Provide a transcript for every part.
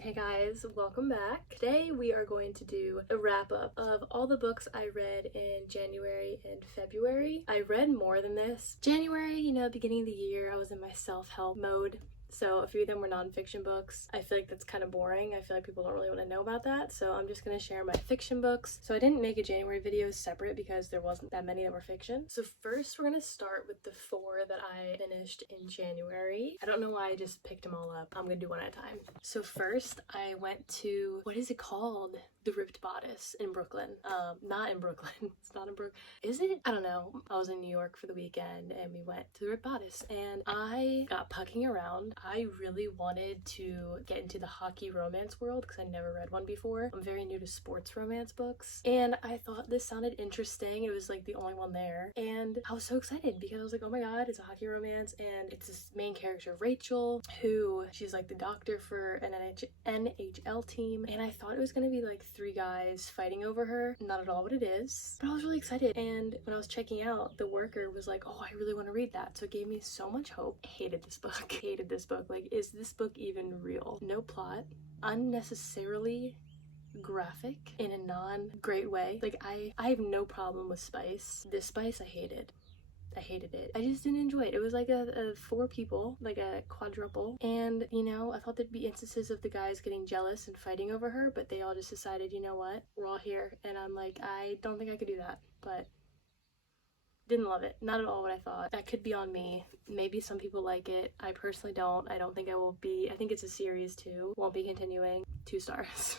Hey guys, welcome back. Today we are going to do a wrap up of all the books I read in January and February. I read more than this. January, beginning of the year, I was in my self-help mode. So a few of them were nonfiction books. I feel like that's kind of boring. I feel like people don't really want to know about that. So I'm just going to share my fiction books. So I didn't make a January video separate because there wasn't that many that were fiction. So first we're going to start with the 4 that I finished in January. I don't know why I just picked them all up. I'm going to do one at a time. So first I went to, what is it called? The Ripped Bodice in Brooklyn. Not in Brooklyn. It's not in Brooklyn. Is it? I don't know. I was in New York for the weekend and we went to the Ripped Bodice and I got pucking around. I really wanted to get into the hockey romance world because I never read one before. I'm very new to sports romance books and I thought this sounded interesting. It was like the only one there and I was so excited because I was like, oh my god, it's a hockey romance and it's this main character, Rachel, who she's like the doctor for an NHL team, and I thought it was gonna be like 3 guys fighting over her. Not at all what it is, but I was really excited. And when I was checking out, the worker was like, oh, I really want to read that, so it gave me so much hope. Hated this book. Hated this book. Like, is this book even real? No plot, unnecessarily graphic in a non-great way. Like, I have no problem with spice. This spice I hated. I hated it. I just didn't enjoy it. It was like a 4 people, like a quadruple. And, I thought there'd be instances of the guys getting jealous and fighting over her, but they all just decided, you know what? We're all here. And I'm like, I don't think I could do that. But didn't love it. Not at all what I thought. That could be on me. Maybe some people like it. I personally don't. I don't think I will be. I think it's a series too. Won't be continuing. 2 stars.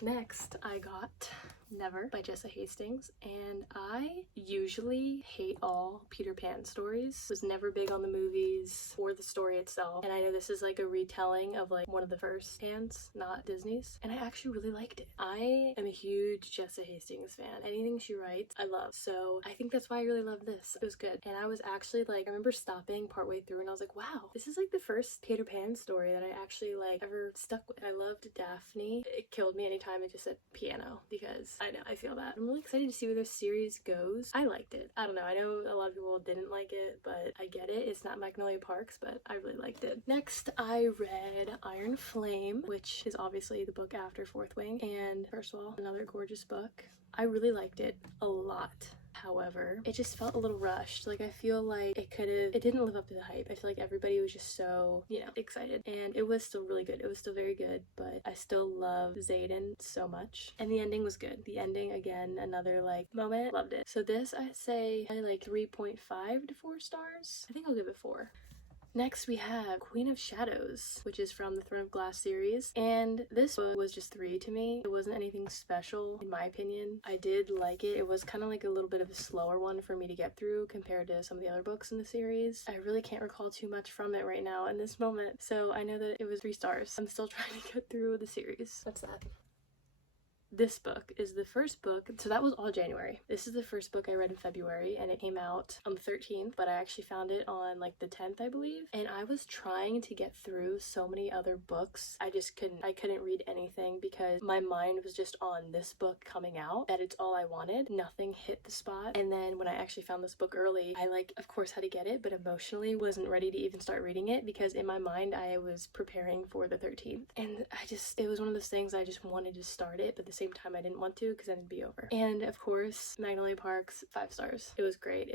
Next, I got Never by Jessa Hastings, and I usually hate all Peter Pan stories. Was never big on the movies or the story itself, and I know this is like a retelling of like one of the first Pans, not Disney's, and I actually really liked it. I am a huge Jessa Hastings fan. Anything she writes, I love. So I think that's why I really love this. It was good. And I was actually like, I remember stopping partway through and I was like, wow, this is like the first Peter Pan story that I actually like ever stuck with. I loved Daphne. It killed me anytime it just said piano because I know, I feel that. I'm really excited to see where this series goes. I liked it. I don't know, I know a lot of people didn't like it, but I get it. It's not Magnolia Parks, but I really liked it. Next, I read Iron Flame, which is obviously the book after Fourth Wing, and first of all, another gorgeous book. I really liked it a lot. However, it just felt a little rushed. Like, I feel like it didn't live up to the hype. I feel like everybody was just so, excited. And it was still really good. It was still very good, but I still love Xaden so much. And the ending was good. The ending, again, another like moment. Loved it. So this, I'd say I like 3.5 to 4 stars. I think I'll give it 4. Next, we have Queen of Shadows, which is from the Throne of Glass series, and this book was just 3 to me. It wasn't anything special, in my opinion. I did like it. It was kind of like a little bit of a slower one for me to get through compared to some of the other books in the series. I really can't recall too much from it right now in this moment, so I know that it was 3 stars. I'm still trying to get through the series. What's that? This book is the first book, so that was all January. This is the first book I read in February, and it came out on the 13th, but I actually found it on like the 10th, I believe. And I was trying to get through so many other books. I couldn't read anything because my mind was just on this book coming out, that it's all I wanted. Nothing hit the spot. And then when I actually found this book early, I of course had to get it, but emotionally wasn't ready to even start reading it because in my mind I was preparing for the 13th. And it was one of those things I just wanted to start it, but at the same time I didn't want to because then it'd be over. And of course, Magnolia Parks, 5 stars. It was great.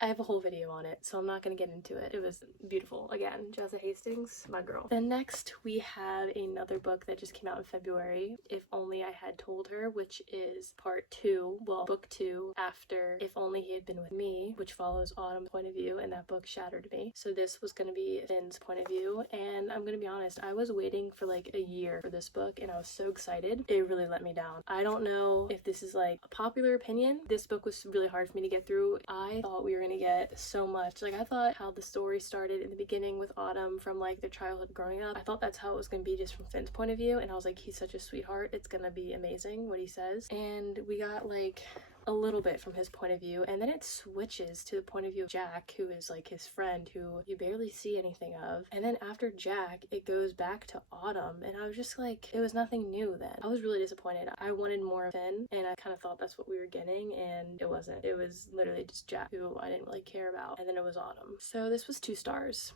I have a whole video on it, so I'm not gonna get into it. It was beautiful. Again, Jessa Hastings, my girl. Then next we have another book that just came out in February, If Only I Had Told Her, which is part 2, well, book 2 after If Only He Had Been With Me, which follows Autumn's point of view, and that book shattered me. So this was gonna be Finn's point of view, and I'm gonna be honest, I was waiting for like a year for this book, and I was so excited. It really let me down. I don't know if this is like a popular opinion. This book was really hard for me to get through. I thought we were gonna get so much. Like, I thought how the story started in the beginning with Autumn from like their childhood growing up. I thought that's how it was gonna be just from Finn's point of view, and I was like, he's such a sweetheart. It's gonna be amazing what he says. And we got like a little bit from his point of view, and then it switches to the point of view of Jack, who is like his friend who you barely see anything of, and then after Jack it goes back to Autumn, and I was just like, it was nothing new then. I was really disappointed. I wanted more of Finn, and I kind of thought that's what we were getting, and it wasn't. It was literally just Jack, who I didn't really care about, and then it was Autumn. So this was 2 stars.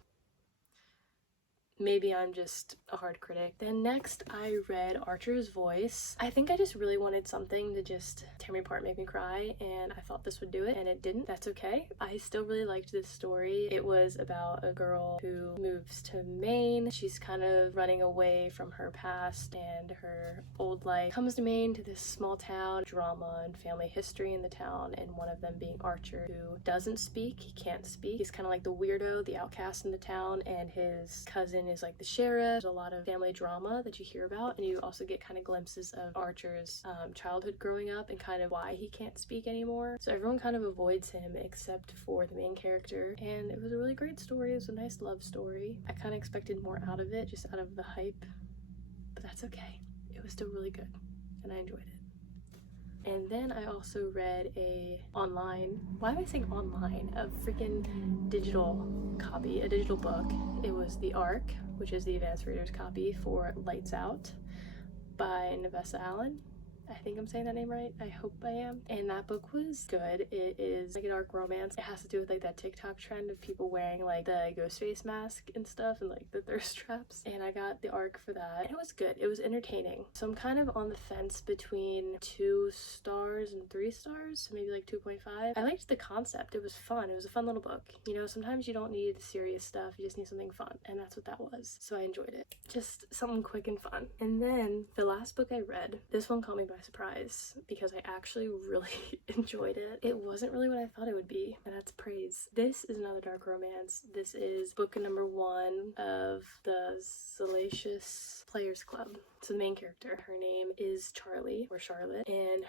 maybe I'm just a hard critic. Then next I read Archer's Voice. I think I just really wanted something to just tear me apart, make me cry, and I thought this would do it, and it didn't. That's okay. I still really liked this story. It was about a girl who moves to Maine. She's kind of running away from her past and her old life. Comes to Maine, to this small town, drama and family history in the town, and one of them being Archer, who doesn't speak. He can't speak. He's kind of like the weirdo, the outcast in the town, and his cousin is like the sheriff. There's a lot of family drama that you hear about, and you also get kind of glimpses of Archer's childhood growing up and kind of why he can't speak anymore. So everyone kind of avoids him except for the main character, and it was a really great story. It was a nice love story. I kind of expected more out of it, just out of the hype, but that's okay. It was still really good, and I enjoyed it. And then I also read why am I saying online? A freaking digital copy, a digital book. It was The Arc, which is the advanced reader's copy for Lights Out by Navessa Allen. I think I'm saying that name right. I hope I am. And that book was good. It is like a dark romance. It has to do with like that TikTok trend of people wearing like the ghost face mask and stuff and like the thirst traps. And I got the arc for that. And it was good. It was entertaining. So I'm kind of on the fence between 2 stars and 3 stars. So maybe like 2.5. I liked the concept. It was fun. It was a fun little book. You know, sometimes you don't need serious stuff. You just need something fun. And that's what that was. So I enjoyed it. Just something quick and fun. And then the last book I read, this one caught me by surprise because I actually really enjoyed it. It wasn't really what I thought it would be, and that's praise. This is another dark romance. This is book number 1 of the Salacious Players Club. So the main character, her name is Charlie, or Charlotte, and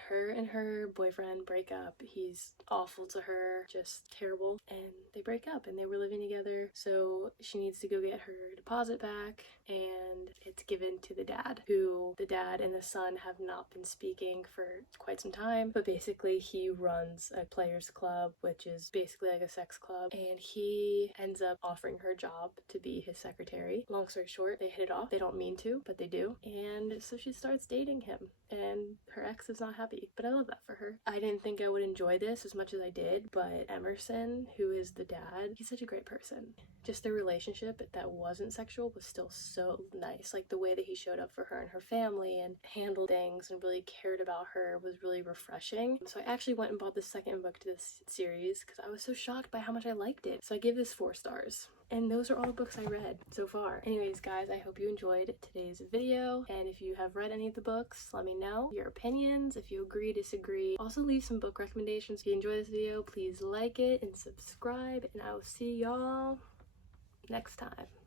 her boyfriend break up. He's awful to her, just terrible, and they break up, and they were living together, so she needs to go get her deposit back, and it's given to the dad, who the dad and the son have not been speaking for quite some time, but basically he runs a players club, which is basically like a sex club, and he ends up offering her a job to be his secretary. Long story short, they hit it off. They don't mean to, but they do. And so she starts dating him, and her ex is not happy, but I love that for her. I didn't think I would enjoy this as much as I did, but Emerson, who is the dad, he's such a great person. Just their relationship that wasn't sexual was still so nice. Like the way that he showed up for her and her family and handled things and really cared about her was really refreshing. So I actually went and bought the second book to this series because I was so shocked by how much I liked it. So I give this 4 stars. And those are all the books I read so far. Anyways, guys, I hope you enjoyed today's video. And if you have read any of the books, let me know your opinions, if you agree, disagree. Also leave some book recommendations. If you enjoyed this video, please like it and subscribe. And I will see y'all next time.